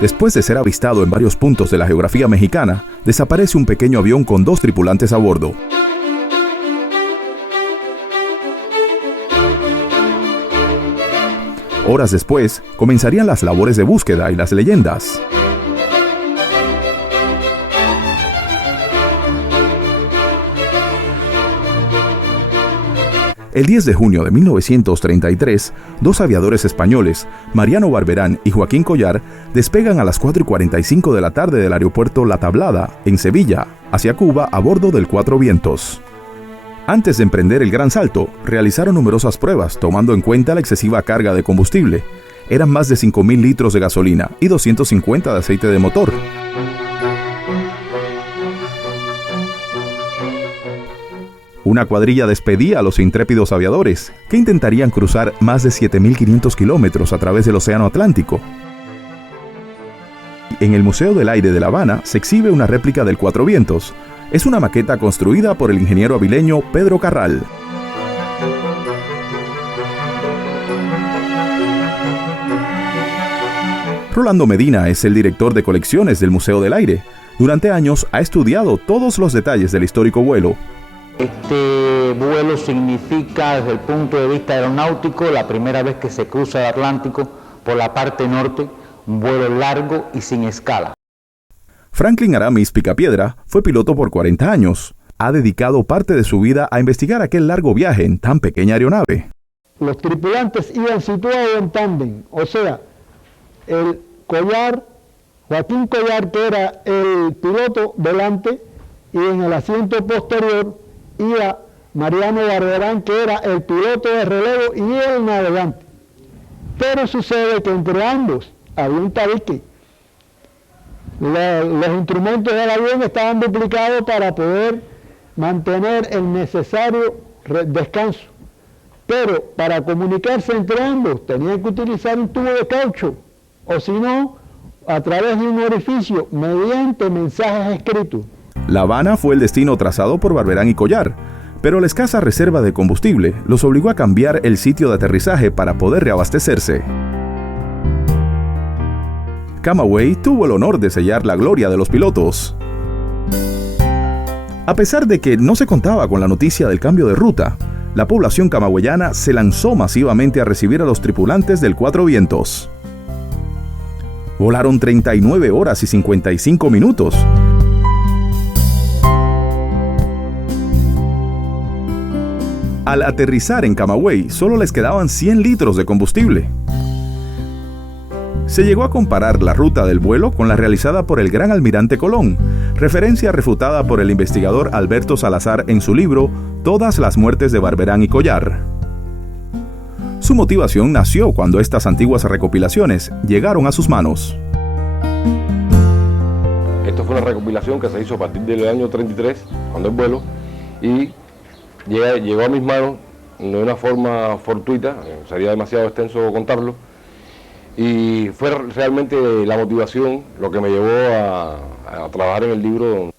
Después de ser avistado en varios puntos de la geografía mexicana, desaparece un pequeño avión con 2 tripulantes a bordo. Horas después, comenzarían las labores de búsqueda y las leyendas. El 10 de junio de 1933, 2 aviadores españoles, Mariano Barberán y Joaquín Collar, despegan a las 4:45 de la tarde del aeropuerto La Tablada, en Sevilla, hacia Cuba a bordo del Cuatro Vientos. Antes de emprender el gran salto, realizaron numerosas pruebas, tomando en cuenta la excesiva carga de combustible. Eran más de 5.000 litros de gasolina y 250 de aceite de motor. Una cuadrilla despedía a los intrépidos aviadores, que intentarían cruzar más de 7.500 kilómetros a través del Océano Atlántico. En el Museo del Aire de La Habana se exhibe una réplica del Cuatro Vientos. Es una maqueta construida por el ingeniero avileño Pedro Carral. Rolando Medina es el director de colecciones del Museo del Aire. Durante años ha estudiado todos los detalles del histórico vuelo. Este vuelo significa, desde el punto de vista aeronáutico, la primera vez que se cruza el Atlántico por la parte norte, un vuelo largo y sin escala. Franklin Aramis Picapiedra fue piloto por 40 años. Ha dedicado parte de su vida a investigar aquel largo viaje en tan pequeña aeronave. Los tripulantes iban situados en tándem, o sea, el Collar, Joaquín Collar, que era el piloto delante, y en el asiento posterior iba Mariano Barberán, que era el piloto de relevo y el navegante. Pero sucede que entre ambos había un tabique. Los instrumentos del avión estaban duplicados para poder mantener el necesario descanso. Pero para comunicarse entre ambos tenían que utilizar un tubo de caucho, o si no, a través de un orificio mediante mensajes escritos. La Habana fue el destino trazado por Barberán y Collar, pero la escasa reserva de combustible los obligó a cambiar el sitio de aterrizaje para poder reabastecerse. Camagüey tuvo el honor de sellar la gloria de los pilotos. A pesar de que no se contaba con la noticia del cambio de ruta, la población camagüeyana se lanzó masivamente a recibir a los tripulantes del Cuatro Vientos. Volaron 39 horas y 55 minutos. Al aterrizar en Camagüey, solo les quedaban 100 litros de combustible. Se llegó a comparar la ruta del vuelo con la realizada por el gran almirante Colón, referencia refutada por el investigador Alberto Salazar en su libro Todas las muertes de Barberán y Collar. Su motivación nació cuando estas antiguas recopilaciones llegaron a sus manos. Esto fue una recopilación que se hizo a partir del año 33, cuando el vuelo, y llegó a mis manos de una forma fortuita, sería demasiado extenso contarlo, y fue realmente la motivación lo que me llevó a trabajar en el libro.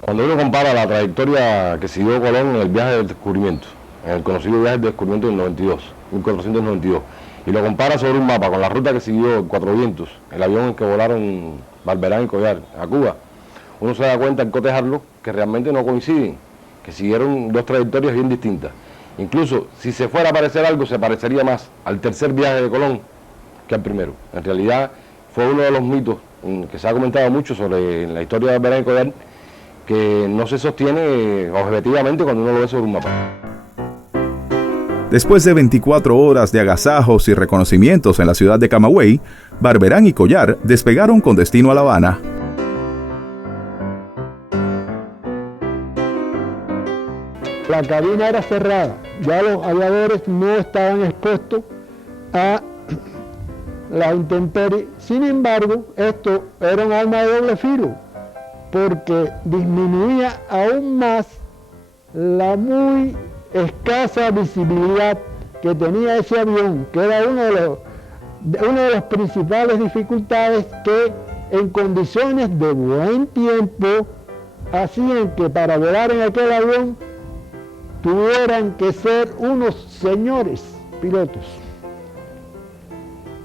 Cuando uno compara la trayectoria que siguió Colón en el viaje del descubrimiento, en el conocido viaje del descubrimiento del 1492, y lo compara sobre un mapa con la ruta que siguió el Cuatro Vientos, el avión en que volaron Barberán y Collar a Cuba, uno se da cuenta al cotejarlo que realmente no coinciden, que siguieron 2 trayectorias bien distintas. Incluso si se fuera a parecer algo, se parecería más al tercer viaje de Colón que al primero. En realidad fue uno de los mitos que se ha comentado mucho sobre la historia de Barberán y Collar, que no se sostiene objetivamente cuando uno lo ve sobre un mapa. Después de 24 horas de agasajos y reconocimientos en la ciudad de Camagüey, Barberán y Collar despegaron con destino a La Habana. La cabina era cerrada, ya los aviadores no estaban expuestos a la intemperie. Sin embargo, esto era un arma de doble filo, porque disminuía aún más la muy escasa visibilidad que tenía ese avión, que era una de las principales dificultades que en condiciones de buen tiempo hacían que para volar en aquel avión tuvieran que ser unos señores pilotos.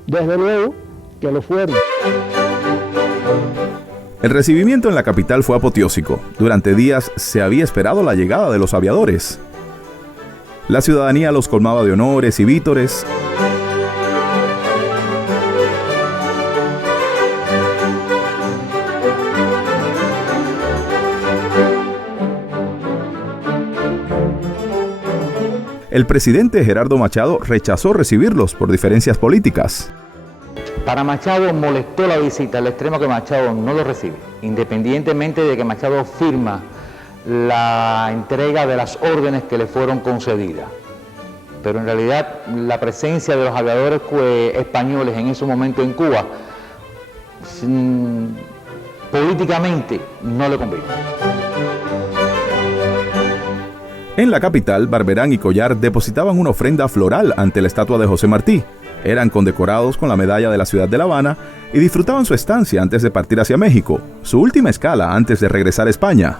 Desde luego que lo fueron. El recibimiento en la capital fue apoteósico. Durante días se había esperado la llegada de los aviadores. La ciudadanía los colmaba de honores y vítores. El presidente Gerardo Machado rechazó recibirlos por diferencias políticas. Para Machado molestó la visita al extremo que Machado no lo recibe, independientemente de que Machado firma la entrega de las órdenes que le fueron concedidas. Pero en realidad la presencia de los aviadores españoles en ese momento en Cuba políticamente no le conviene. En la capital, Barberán y Collar depositaban una ofrenda floral ante la estatua de José Martí. Eran condecorados con la medalla de la ciudad de La Habana y disfrutaban su estancia antes de partir hacia México, su última escala antes de regresar a España.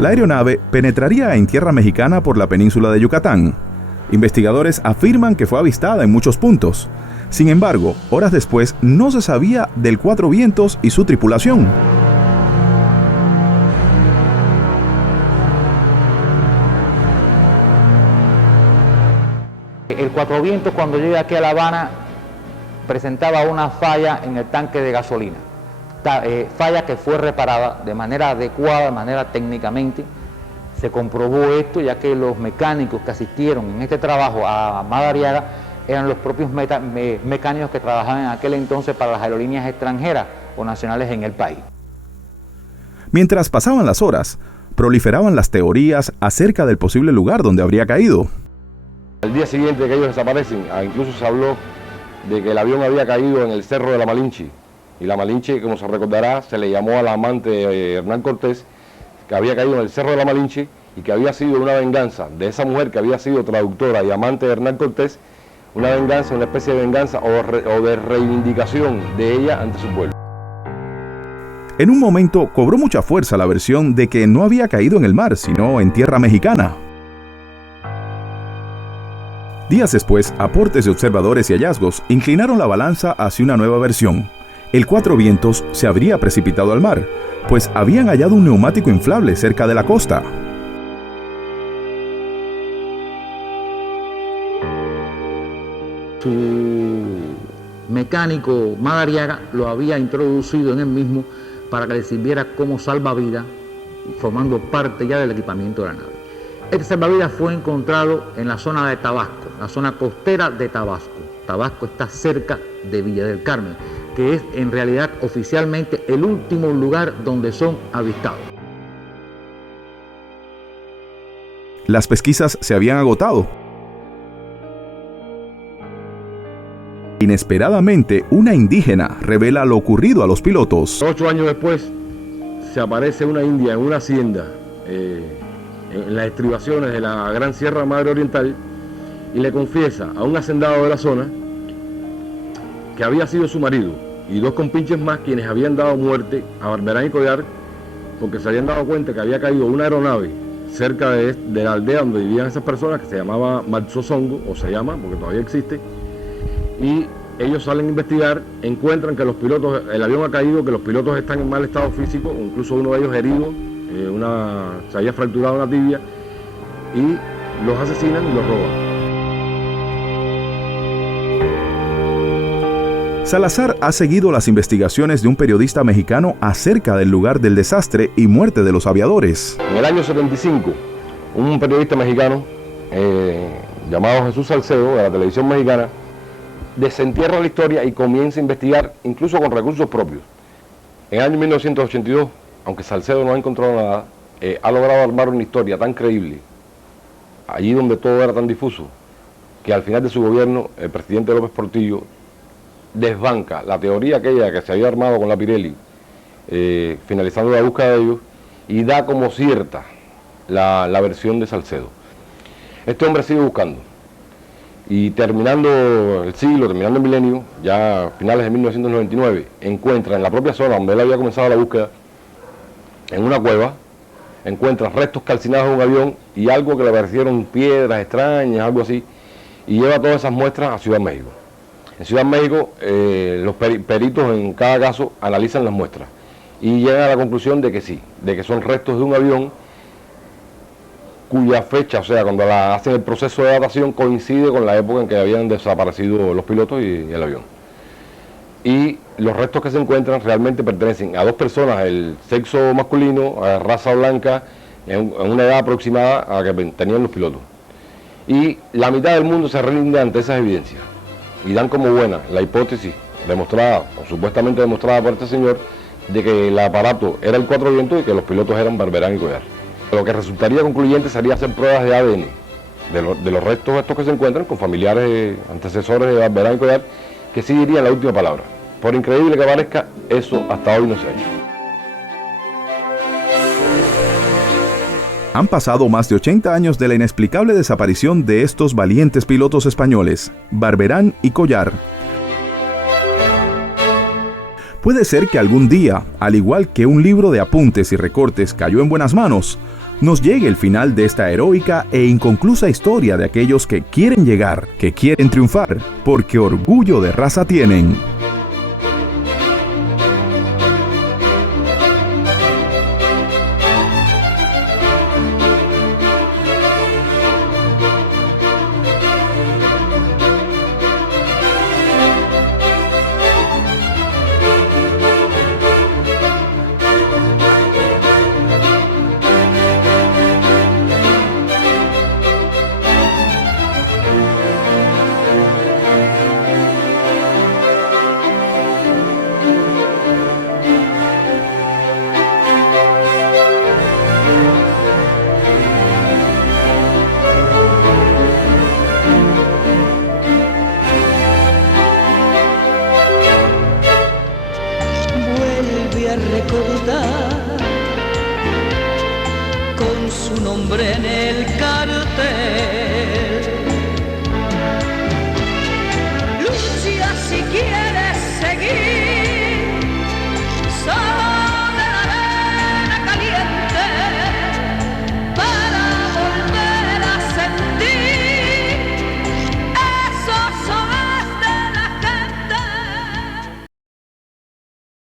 La aeronave penetraría en tierra mexicana por la península de Yucatán. Investigadores afirman que fue avistada en muchos puntos. Sin embargo, horas después no se sabía del Cuatro Vientos y su tripulación. El Cuatro Vientos, cuando llega aquí a La Habana, presentaba una falla en el tanque de gasolina. Falla que fue reparada de manera adecuada, de manera técnicamente. Se comprobó esto, ya que los mecánicos que asistieron en este trabajo a Madariaga eran los propios mecánicos que trabajaban en aquel entonces para las aerolíneas extranjeras o nacionales en el país. Mientras pasaban las horas, proliferaban las teorías acerca del posible lugar donde habría caído. Al día siguiente de que ellos desaparecen, incluso se habló de que el avión había caído en el cerro de La Malinche. Y La Malinche, como se recordará, se le llamó a la amante de Hernán Cortés, que había caído en el cerro de La Malinche y que había sido una venganza de esa mujer que había sido traductora y amante de Hernán Cortés, una venganza, una especie de venganza o de reivindicación de ella ante su pueblo. En un momento cobró mucha fuerza la versión de que no había caído en el mar, sino en tierra mexicana. Días después, aportes de observadores y hallazgos inclinaron la balanza hacia una nueva versión. El Cuatro Vientos se habría precipitado al mar, pues habían hallado un neumático inflable cerca de la costa. Su mecánico Madariaga lo había introducido en él mismo para que le sirviera como salvavidas, formando parte ya del equipamiento de la nave. Este salvavidas fue encontrado en la zona de Tabasco, la zona costera de Tabasco. Tabasco está cerca de Villa del Carmen, que es en realidad oficialmente el último lugar donde son avistados. Las pesquisas se habían agotado. Inesperadamente, una indígena revela lo ocurrido a los pilotos. 8 años después, se aparece una india en una hacienda, en las estribaciones de la Gran Sierra Madre Oriental, y le confiesa a un hacendado de la zona que había sido su marido y 2 compinches más quienes habían dado muerte a Barberán y Collar porque se habían dado cuenta que había caído una aeronave cerca de la aldea donde vivían esas personas, que se llamaba Malzozongo, o se llama porque todavía existe, y ellos salen a investigar, encuentran que el avión ha caído, que los pilotos están en mal estado físico, incluso uno de ellos herido, se había fracturado una tibia, y los asesinan y los roban. Salazar ha seguido las investigaciones de un periodista mexicano acerca del lugar del desastre y muerte de los aviadores. En el año 75, un periodista mexicano llamado Jesús Salcedo, de la televisión mexicana, desentierra la historia y comienza a investigar, incluso con recursos propios. En el año 1982, aunque Salcedo no ha encontrado nada, ha logrado armar una historia tan creíble, allí donde todo era tan difuso, que al final de su gobierno, el presidente López Portillo desbanca la teoría aquella que se había armado con la Pirelli, finalizando la búsqueda de ellos, y da como cierta la versión de Salcedo. Este hombre sigue buscando, y terminando el siglo, terminando el milenio, ya a finales de 1999, encuentra en la propia zona donde él había comenzado la búsqueda, en una cueva, encuentra restos calcinados de un avión y algo que le parecieron piedras extrañas, algo así, y lleva todas esas muestras a Ciudad México. En Ciudad de México, los peritos en cada caso analizan las muestras y llegan a la conclusión de que sí, de que son restos de un avión cuya fecha, o sea, cuando hacen el proceso de datación, coincide con la época en que habían desaparecido los pilotos y el avión. Y los restos que se encuentran realmente pertenecen a dos personas, el sexo masculino, a raza blanca, en una edad aproximada a la que tenían los pilotos. Y la mitad del mundo se rinde ante esas evidencias y dan como buena la hipótesis demostrada, o supuestamente demostrada por este señor, de que el aparato era el Cuatro Vientos y que los pilotos eran Barberán y Collar. Lo que resultaría concluyente sería hacer pruebas de ADN de los restos estos que se encuentran con familiares antecesores de Barberán y Collar, que sí dirían la última palabra. Por increíble que parezca, eso hasta hoy no se ha hecho. Han pasado más de 80 años de la inexplicable desaparición de estos valientes pilotos españoles, Barberán y Collar. Puede ser que algún día, al igual que un libro de apuntes y recortes cayó en buenas manos, nos llegue el final de esta heroica e inconclusa historia de aquellos que quieren llegar, que quieren triunfar, porque orgullo de raza tienen. Recordar con su nombre en el cartel